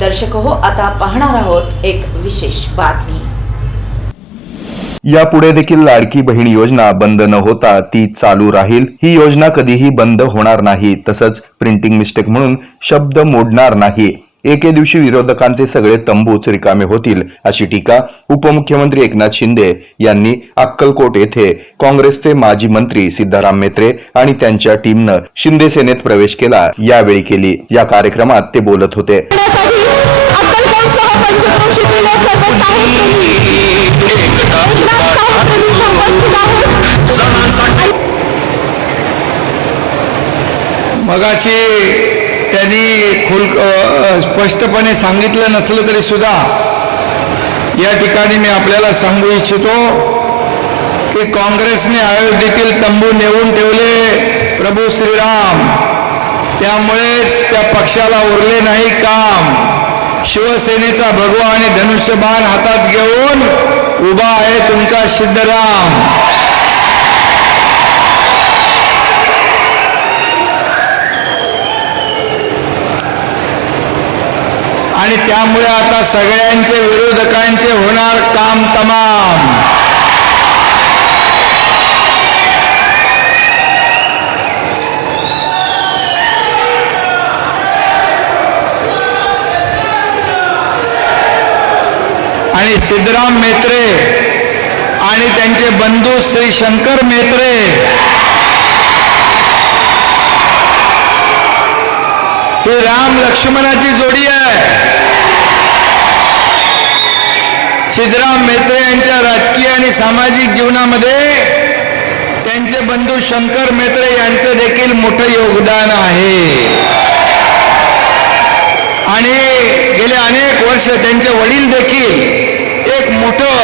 दर्शक हो आता पाहणार आहोत एक विशेष बातमी. यापुढे देखील लाडकी बहीण योजना बंद न होता ती चालू राहील. ही योजना कधीही बंद होणार नाही तसंच प्रिंटिंग मिस्टेक म्हणून शब्द मोडणार नाही. एके दिवशी विरोधकांचे सगळे तंबूच रिकामे होतील अशी टीका उपमुख्यमंत्री एकनाथ शिंदे यांनी अक्कलकोट येथे काँग्रेसचे माजी मंत्री सिद्धाराम मेत्रे आणि त्यांच्या टीमनं शिंदे सेनेत प्रवेश केला यावेळी केली. या कार्यक्रमात ते बोलत होते. मगाशी त्यांनी खुल स्पष्टपणे सांगितलं नसलं तरी सुद्धा या ठिकाणी मी आपल्याला सांगू इच्छितो की काँग्रेसने अयोध्येतील तंबू नेऊन ठेवले प्रभू श्रीराम. त्यामुळेच त्या पक्षाला उरले नाही काम. शिवसेनेचा भगवा आणि धनुष्यबाण हातात घेऊन उभा आहे तुमचा सिद्धराम. आणि त्यामुळे आता सगळ्यांचे विरोधकांचे होणार काम तमाम. आणि सिद्धराम मेत्रे आणि त्यांचे बंधू श्री शंकर मेत्रे ही राम लक्ष्मणाची जोडी आहे. सिद्धराम मेत्रे यांच्या राजकीय आणि सामाजिक जीवनामध्ये त्यांचे बंधू शंकर मेत्रे यांचं देखील मोठं योगदान आहे. आणि गेले अनेक वर्ष त्यांचे वडील देखील एक मोठं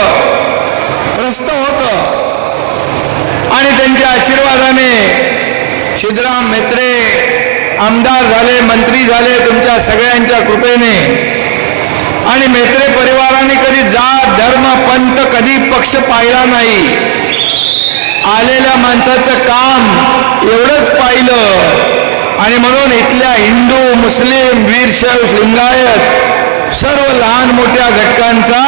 प्रस्त होतं. आणि त्यांच्या आशीर्वादाने सिद्धराम मेत्रे आमदार झाले मंत्री झाले तुमच्या सगळ्यांच्या कृपेने. आणि मेत्रे परिवाराने कधी जात धर्म पंत कधी पक्ष पाहिला नाही. आलेल्या माणसाचं काम एवढंच पाहिलं. आणि म्हणून इथल्या हिंदू मुस्लिम वीरशैव लिंगायत सर्व लहान मोठ्या घटकांचा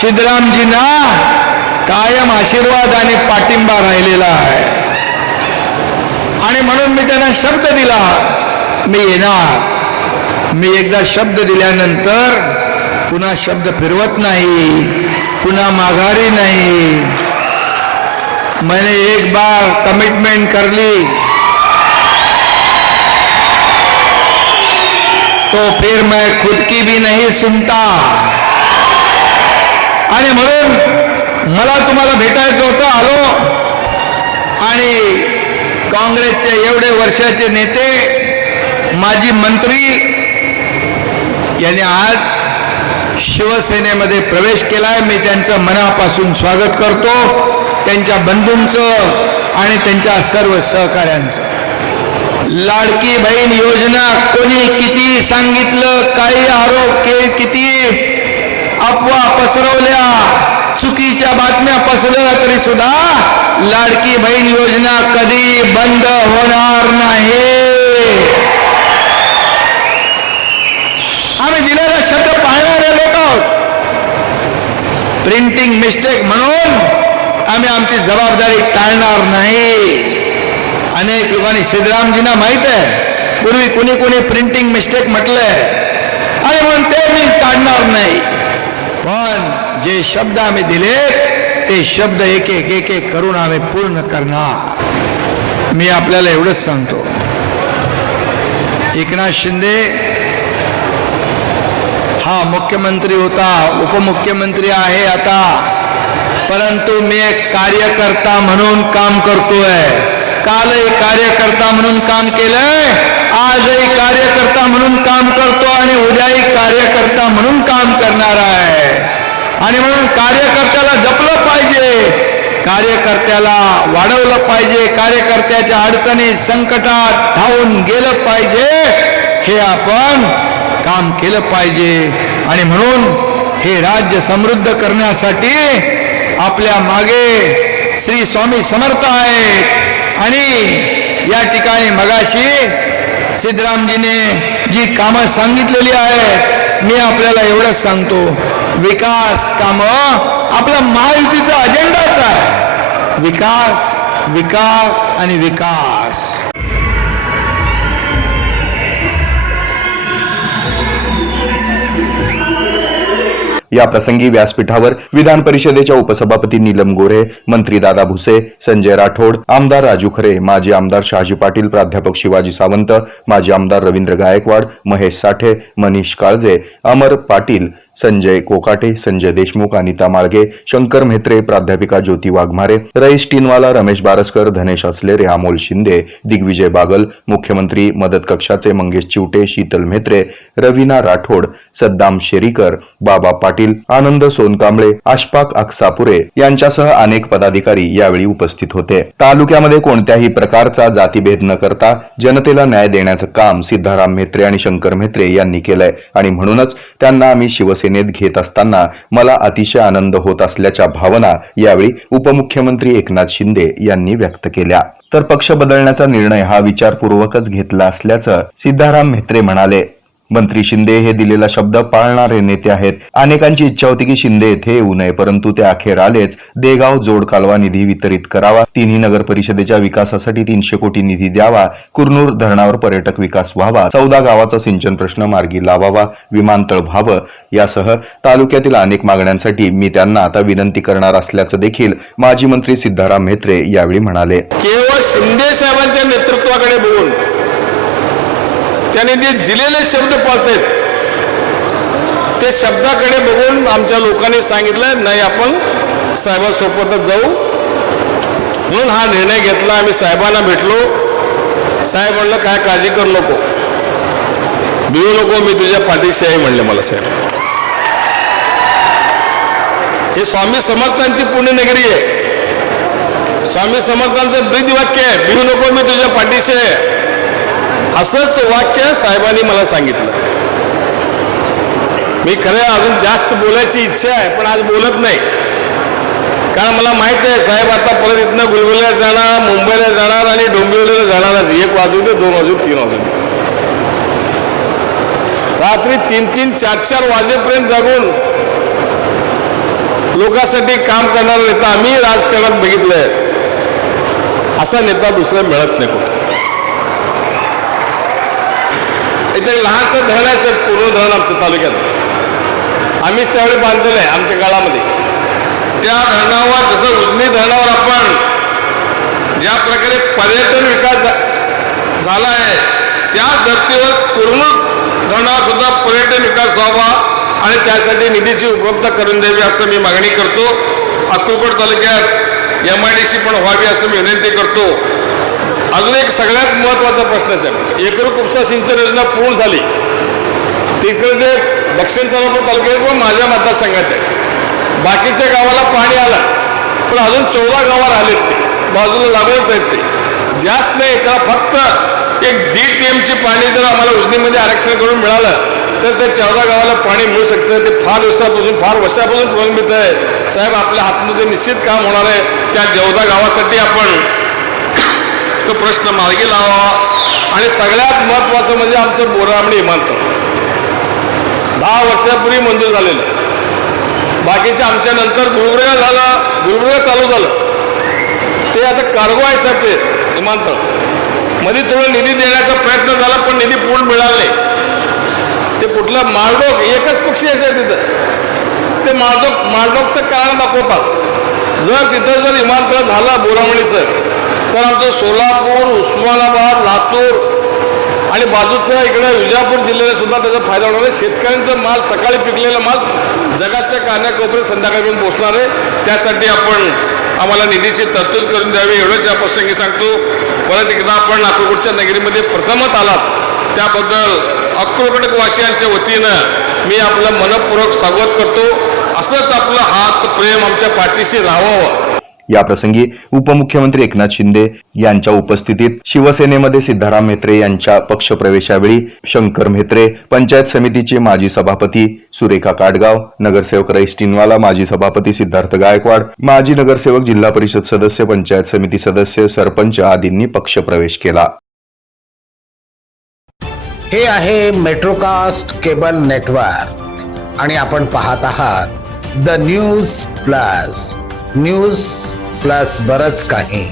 शिदरामजींना कायम आशीर्वाद आणि पाठिंबा राहिलेला आहे. आणि म्हणून मी त्यांना शब्द दिला. मी येणार. मी एकदा शब्द दिल्यानंतर पुन्हा शब्द फिरवत नाही पुन्हा माघारी नाही. मैंने एक बार कमिटमेंट कर ली. तो फिर मैं खुद की भी नहीं सुनता. आणि म्हणून मला तुम्हाला भेटायचं होतं आलो. आणि काँग्रेसचे एवढे वर्षाचे नेते माजी मंत्री यांनी आज शिवसेनेमध्ये प्रवेश केला आहे मी त्यांचं मनापासून स्वागत करतो. त्यांच्या बंधूंचं आणि त्यांच्या सर्व सहकाऱ्यांचं. लाडकी बहीण योजना कोणी किती सांगितलं? काही आरोप के किती अफवा पसरवल्या? चुकीच्या बातम्या पसरल्या तरी सुद्धा लाडकी बहीण योजना कधी बंद होणार नाही. आम्ही दिलेला शब्द पाळणारे लोक आहोत. प्रिंटिंग मिस्टेक म्हणून आम्ही आमची जबाबदारी टाळणार नाही. अनेक लोकांनी सिद्धरामजींना माहीत आहे पूर्वी कुणी कुणी प्रिंटिंग मिस्टेक म्हटलंय. आणि म्हणून ते मी काढणार नाही. जे शब्द आम्ही दिले ते शब्द एक एक एक एक करून आम्ही पूर्ण करणार. मी आपल्याला एवढंच सांगतो. एकनाथ शिंदे हा मुख्यमंत्री होता उपमुख्यमंत्री आहे आता. परंतु मी एक कार्यकर्ता म्हणून काम करतोय. कालही कार्यकर्ता म्हणून काम केलंय आजही कार्यकर्ता म्हणून काम करतो आणि उद्याही कार्यकर्ता म्हणून काम करणार आहे. आणि म्हणून कार्यकर्त्याला जपलं पाहिजे. कार्यकर्त्याला वाढवलं पाहिजे. कार्यकर्त्याच्या अडचणी संकटात धावून गेलं पाहिजे. हे आपण काम केलं पाहिजे. आणि म्हणून हे राज्य समृद्ध करण्यासाठी आपल्या मागे श्री स्वामी समर्थ आहेत. आणि या ठिकाणी मगाशी सिद्धरामजीने जी कामं सांगितलेली आहेत मी आपल्याला एवढंच सांगतो. विकास काम आपला महायुतीचा अजेंडाच आहे. विकास विकास आणि विकास. या प्रसंगी व्यासपीठावर विधान परिषदेच्या उपसभापती नीलम गोरे मंत्री दादा भुसे संजय राठोड आमदार राजू खरे माजी आमदार शहाजी पाटील प्राध्यापक शिवाजी सावंत माजी आमदार रवींद्र गायकवाड महेश साठे मनीष काळजे अमर पाटील संजय कोकाटे संजय देशमुख अनिता माळगे शंकर म्हेत्रे प्राध्यापिका ज्योती वाघमारे रईस टिनवाला रमेश बारसकर धनेश असलेरे अमोल शिंदे दिग्विजय बागल मुख्यमंत्री मदत कक्षाचे मंगेश चिवटे शीतल म्हेत्रे रवीना राठोड सद्दाम शेरीकर बाबा पाटील आनंद सोनकांबळे आशपाक अक्सापुरे यांच्यासह अनेक पदाधिकारी यावेळी उपस्थित होते. तालुक्यामध्ये कोणत्याही प्रकारचा जातीभेद न करता जनतेला न्याय देण्याचं काम सिद्धाराम म्हेत्रे आणि शंकर म्हेत्रे यांनी केलंय. आणि म्हणूनच त्यांना आम्ही शिवसेना शिवसेनेत घेत असताना मला अतिशय आनंद होत असल्याच्या भावना यावेळी उपमुख्यमंत्री एकनाथ शिंदे यांनी व्यक्त केल्या. तर पक्ष बदलण्याचा निर्णय हा विचारपूर्वकच घेतला असल्याचं सिद्धाराम म्हेत्रे म्हणाले. मंत्री शिंदे हे दिलेला शब्द पाळणारे नेते आहेत. अनेकांची इच्छा होती की शिंदे येथे येऊ नये परंतु ते अखेर आलेच. देगाव जोड कालवा निधी वितरित करावा. तिन्ही नगर परिषदेच्या विकासासाठी तीनशे कोटी निधी द्यावा. कुरनूर धरणावर पर्यटक विकास व्हावा. चौदा गावाचा सिंचन प्रश्न मार्गी लावावा. विमानतळ व्हावं. यासह तालुक्यातील अनेक मागण्यांसाठी मी त्यांना आता विनंती करणार असल्याचं देखील माजी मंत्री सिद्धाराम म्हेत्रे यावेळी म्हणाले. केवळ शिंदे साहेबांच्या नेतृत्वाकडे बघून त्यांनी जे दिलेले शब्द पाळतायत ते शब्दाकडे बघून आमच्या लोकांनी सांगितलं नाही आपण साहेबांसोबतच जाऊ. म्हणून हा निर्णय घेतला आम्ही साहेबांना भेटलो. साहेब म्हणलं काय काळजी करू नको. भिवू नको मी तुझ्या पाठीशी आहे म्हणले मला साहेब. हे स्वामी समर्थांची पुण्यनगरी आहे. स्वामी समर्थांचं ब्रीद वाक्य आहे भिवू नको मी तुझ्या पाठीशी आहे. असंच वाक्य साहेबांनी मला सांगितलं. मी खरं अजून जास्त बोलायची इच्छा आहे पण आज बोलत नाही. कारण मला माहीत आहे साहेब आता परत इथनं गुलगुल्यात जाणार मुंबईला जाणार आणि डोंबिवलीला जाणारच. एक वाजू दे दोन वाजू तीन वाजू दे. रात्री तीन तीन चार चार वाजेपर्यंत जागून लोकांसाठी काम करणारा नेता आम्ही राजकारणात बघितलंय. असा नेता दुसरा मिळत नाही कुठं. इथे लहानचं धरण आहे सर पूर्ण धरण आमचं तालुक्यात. आम्हीच त्यावेळी बांधलेलं आहे आमच्या काळामध्ये त्या धरणावर जसं उजनी धरणावर आपण ज्या प्रकारे पर्यटन विकास झा- झाला आहे त्याच धर्तीवर पूर्ण धरणावर सुद्धा पर्यटन विकास व्हावा आणि त्यासाठी निधीची उपलब्धता करून द्यावी असं मी मागणी करतो. अक्कलकोट तालुक्यात एम आय डी सी पण व्हावी असं मी विनंती करतो. अजून एक सगळ्यात महत्त्वाचा प्रश्न आहे एकूण उपसा सिंचन योजना पूर्ण झाली. तिकडे जे दक्षिण सोलापूर तालुक्यात व माझ्या मतदारसंघात आहे बाकीच्या गावाला पाणी आलं पण अजून चौदा गावात आलेत ते. बाजूला लागूनच आहेत ते. जास्त नाही त्याला फक्त एक दीड टी पाणी जर आम्हाला उजनीमध्ये आरक्षण करून मिळालं तर त्या चौदा गावाला पाणी मिळू शकतं. ते फार दिवसापासून फार वर्षापासून प्रलंबित आहे. साहेब आपल्या हातमध्ये निश्चित काम होणार आहे त्या चौदा गावासाठी आपण तो प्रश्न मार्गी लावा. आणि सगळ्यात महत्त्वाचं म्हणजे आमचं बोरामणी विमानतळ दहा वर्षापूर्वी मंजूर झालेलं. बाकीच्या आमच्या नंतर गुलबर्गा झालं गुलबर्गा चालू झालं. ते आता कार्गो आहे साहेब ते विमानतळमध्ये थोडं निधी देण्याचा प्रयत्न झाला पण निधी पूर्ण मिळाला नाही. ते कुठलं माळडोक एकच पक्षी असेल तिथं. ते माळडोक माळडोकचं कारण दाखवतात. जर तिथं जर विमानतळ झाला बोरावणीचं तर आमचं सोलापूर उस्मानाबाद लातूर आणि बाजूच्या इकडे विजापूर जिल्ह्याला सुद्धा त्याचा फायदा होणार आहे. शेतकऱ्यांचा माल सकाळी पिकलेला माल जगाच्या कान्याकोपऱ्यात संध्याकाळपर्यंत पोहोचणार आहे. त्यासाठी आपण आम्हाला निधीची तरतूद करून द्यावी एवढंच या प्रसंगी सांगतो. परत एकदा आपण अक्कलकोटच्या नगरीमध्ये प्रथमच आलात. त्याबद्दल अक्रोकटकवासियांच्या वतीनं मी आपलं मनपूर्वक स्वागत करतो. असंच आपलं हात प्रेम आमच्या पाठीशी राहावं. याप्रसंगी उपमुख्यमंत्री एकनाथ शिंदे यांच्या उपस्थितीत शिवसेनेमध्ये सिद्धाराम म्हेत्रे यांच्या पक्षप्रवेशावेळी शंकर म्हेत्रे पंचायत समितीचे माजी सभापती सुरेखा काटगाव नगरसेवक रईस टिनवाला माजी सभापती सिद्धार्थ गायकवाड माजी नगरसेवक जिल्हा परिषद सदस्य पंचायत समिती सदस्य सरपंच आदींनी पक्षप्रवेश केला. हे आहे मेट्रोकास्ट केबल नेटवर्क आणि आपण पाहत आहात the News Plus. News Plus बरच काही.